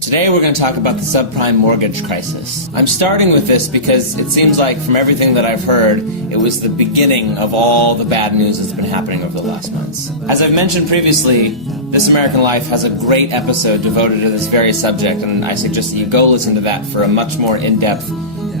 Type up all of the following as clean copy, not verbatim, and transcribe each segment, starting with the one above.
Today we're going to talk about the subprime mortgage crisis. I'm starting with this because it seems like from everything that I've heard, it was the beginning of all the bad news that's been happening over the last months. As I've mentioned previously, This American Life has a great episode devoted to this very subject, and I suggest that you go listen to that for a much more in-depth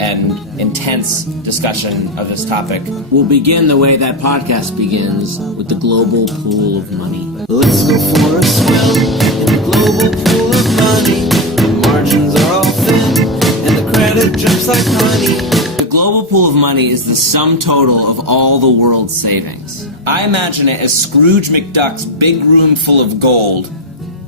and intense discussion of this topic. We'll begin the way that podcast begins, with the global pool of money. Let's go for a swim in the global pool of money. The margins are all thin, and the credit drips like honey. The global pool of money is the sum total of all the world's savings. I imagine it as Scrooge McDuck's big room full of gold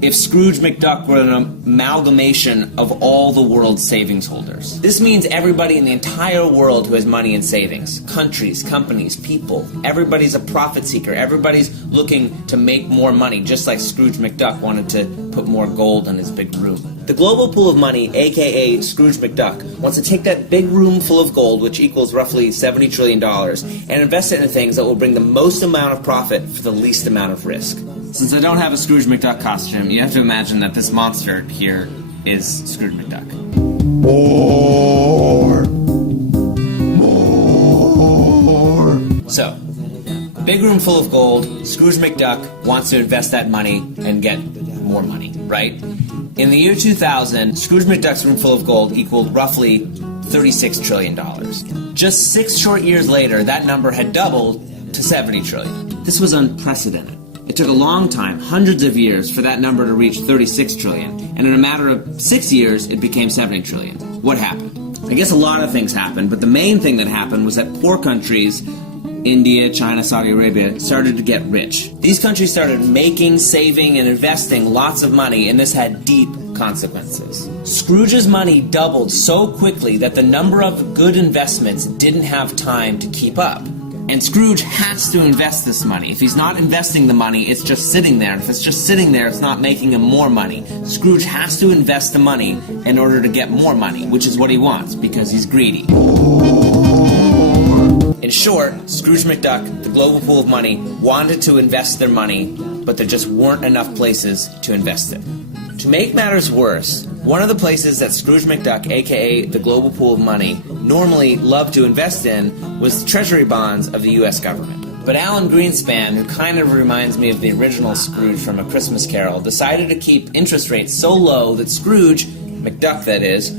if Scrooge McDuck were an amalgamation of all the world's savings holders. This means everybody in the entire world who has money in savings. Countries, companies, people. Everybody's a profit seeker. Everybody's looking to make more money, just like Scrooge McDuck wanted to put more gold in his big room. The global pool of money, aka Scrooge McDuck, wants to take that big room full of gold, which equals roughly $70 trillion, and invest it in things that will bring the most amount of profit for the least amount of risk. Since I don't have a Scrooge McDuck costume, you have to imagine that this monster here is Scrooge McDuck. More. So, big room full of gold, Scrooge McDuck wants to invest that money and get more money, right? In the year 2000, Scrooge McDuck's room full of gold equaled roughly $36 trillion. Just 6 short years later, that number had doubled to $70 trillion. This was unprecedented. It took a long time, hundreds of years, for that number to reach 36 trillion, and in a matter of 6 years, it became 70 trillion. What happened? I guess a lot of things happened, but the main thing that happened was that poor countries, India, China, Saudi Arabia, started to get rich. These countries started making, saving, and investing lots of money, and this had deep consequences. Scrooge's money doubled so quickly that the number of good investments didn't have time to keep up. And Scrooge has to invest this money. If he's not investing the money, it's just sitting there. And if it's just sitting there, it's not making him more money. Scrooge has to invest the money in order to get more money, which is what he wants, because he's greedy. In short, Scrooge McDuck, the global pool of money, wanted to invest their money, but there just weren't enough places to invest it. To make matters worse, one of the places that Scrooge McDuck, aka the global pool of money, normally loved to invest in was the treasury bonds of the US government. But Alan Greenspan, who kind of reminds me of the original Scrooge from A Christmas Carol, decided to keep interest rates so low that Scrooge, McDuck that is,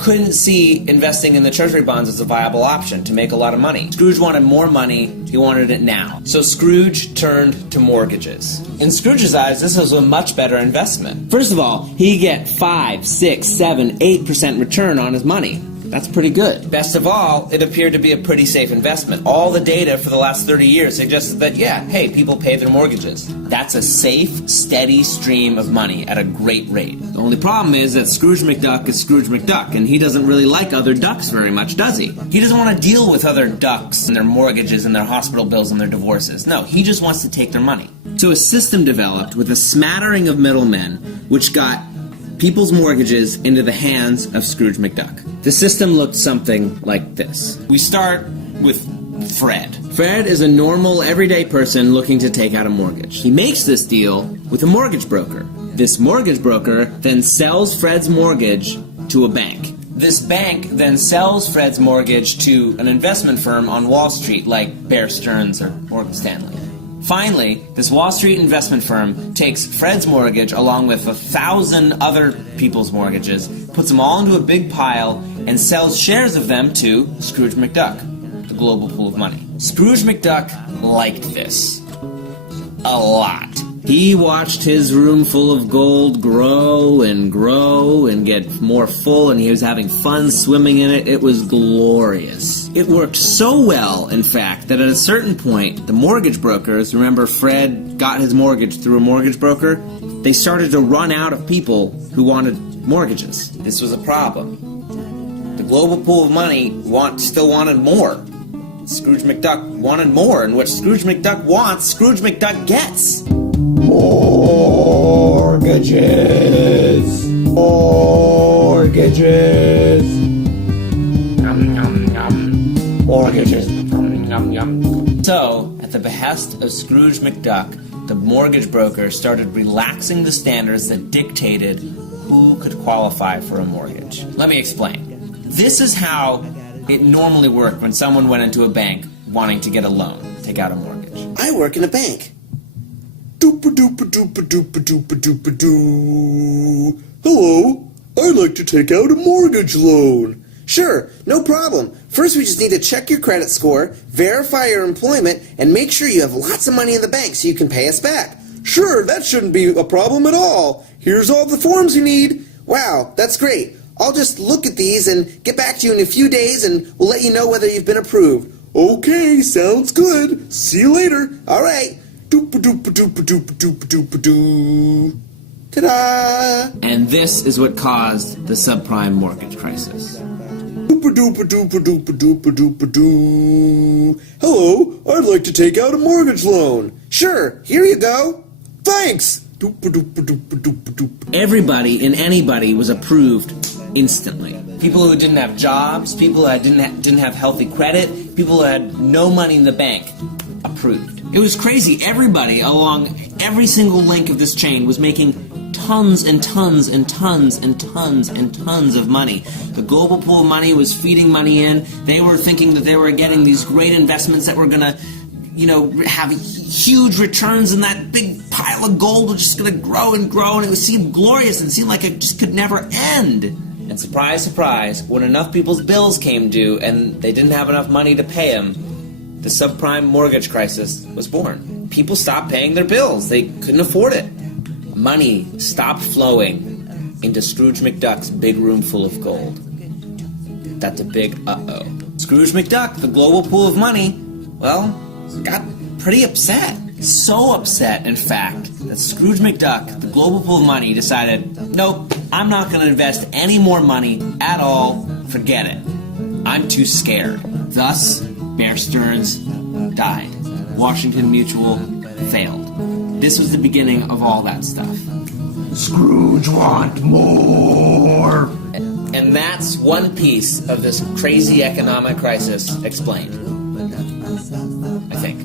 couldn't see investing in the treasury bonds as a viable option to make a lot of money. Scrooge wanted more money, he wanted it now. So Scrooge turned to mortgages. In Scrooge's eyes, this was a much better investment. First of all, he'd get 5, 6, 7, 8% return on his money. That's pretty good. Best of all, it appeared to be a pretty safe investment. All the data for the last 30 years suggested that, yeah, hey, people pay their mortgages. That's a safe, steady stream of money at a great rate. The only problem is that Scrooge McDuck is Scrooge McDuck, and he doesn't really like other ducks very much, does he? He doesn't want to deal with other ducks and their mortgages and their hospital bills and their divorces. No, he just wants to take their money. So a system developed with a smattering of middlemen, which got people's mortgages into the hands of Scrooge McDuck. The system looked something like this. We start with Fred. Fred is a normal, everyday person looking to take out a mortgage. He makes this deal with a mortgage broker. This mortgage broker then sells Fred's mortgage to a bank. This bank then sells Fred's mortgage to an investment firm on Wall Street like Bear Stearns or Morgan Stanley. Finally, this Wall Street investment firm takes Fred's mortgage along with 1,000 other people's mortgages, puts them all into a big pile, and sells shares of them to Scrooge McDuck, the global pool of money. Scrooge McDuck liked this. A lot. He watched his room full of gold grow and get more full, and he was having fun swimming in it. It was glorious. It worked so well, in fact, that at a certain point, the mortgage brokers, remember Fred got his mortgage through a mortgage broker, they started to run out of people who wanted mortgages. This was a problem. The global pool of money still wanted more. Scrooge McDuck wanted more, and what Scrooge McDuck wants, Scrooge McDuck gets. Mortgages. Mortgages. Yum, yum, yum. Mortgages. Yum, yum, yum. So, at the behest of Scrooge McDuck, the mortgage broker started relaxing the standards that dictated who could qualify for a mortgage. Let me explain. This is how it normally worked when someone went into a bank wanting to get a loan, take out a mortgage. I work in a bank. Doo-pa-doo-pa-doo-pa-doo-pa-doo-pa-doo. Hello, I'd like to take out a mortgage loan. Sure, no problem. First, we just need to check your credit score, verify your employment, and make sure you have lots of money in the bank so you can pay us back. Sure, that shouldn't be a problem at all. Here's all the forms you need. Wow, that's great. I'll just look at these and get back to you in a few days, and we'll let you know whether you've been approved. Okay, sounds good. See you later. All right. Doop-a-doop-a-doop-a-doop-a-doop-a-doop. Ta-da! And this is what caused the subprime mortgage crisis. Doop-a-doop-a-doop-a-doop-a-doop-a-doo. Hello, I'd like to take out a mortgage loan. Sure, here you go. Thanks. Doop-a-doop-a-doop-a-doop-a-doop. Everybody and anybody was approved instantly. People who didn't have jobs, people that didn't have healthy credit, people who had no money in the bank, approved. It was crazy. Everybody along every single link of this chain was making tons and tons and tons and tons and tons of money. The global pool of money was feeding money in. They were thinking that they were getting these great investments that were going to, have huge returns, and that big pile of gold was just going to grow, and it seemed glorious and seemed like it just could never end. And surprise, surprise, when enough people's bills came due and they didn't have enough money to pay them, the subprime mortgage crisis was born. People stopped paying their bills. They couldn't afford it. Money stopped flowing into Scrooge McDuck's big room full of gold. That's a big uh-oh. Scrooge McDuck, the global pool of money, got pretty upset. So upset, in fact, that Scrooge McDuck, the global pool of money, decided, nope, I'm not going to invest any more money at all. Forget it. I'm too scared. Thus, Bear Stearns died. Washington Mutual failed. This was the beginning of all that stuff. Scrooge want more. And that's one piece of this crazy economic crisis explained. I think.